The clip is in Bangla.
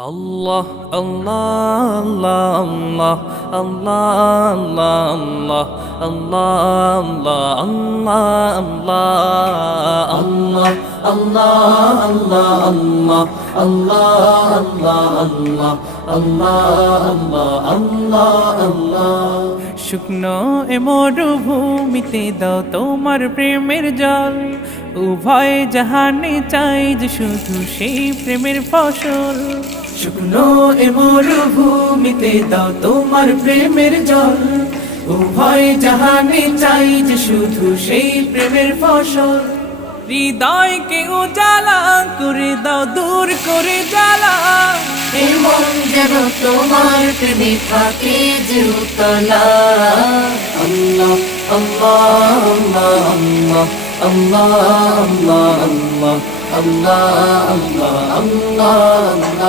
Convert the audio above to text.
আল্লাহ আল্লাহ আল্লাহ আল্লাহ আল্লাহ আল্লাহ আল্লাহ আল্লাহ আল্লাহ আল্লাহ আল্লাহ আল্লাহ আল্লাহ আল্লাহ শুকনো এ মরুভূমিতে দাও তোমার প্রেমের জল উভয় জাহানে চাই যে শুধু সেই প্রেমের ফসল শুকনো এ মরুভূমিতে দাও তোমার প্রেমের জল উভয় জাহানে চাই যে শুধু সেই প্রেমের ফসল হৃদয়কে উজালা করে দাও দূর করে জ্বালা এই মন যেন তোমার প্রেমে থাকে যে উতলা আল্লাহ আল্লাহ আল্লাহ আল্লাহ আল্লাহ আল্লাহ আল্লাহ আল্লাহ আল্লাহ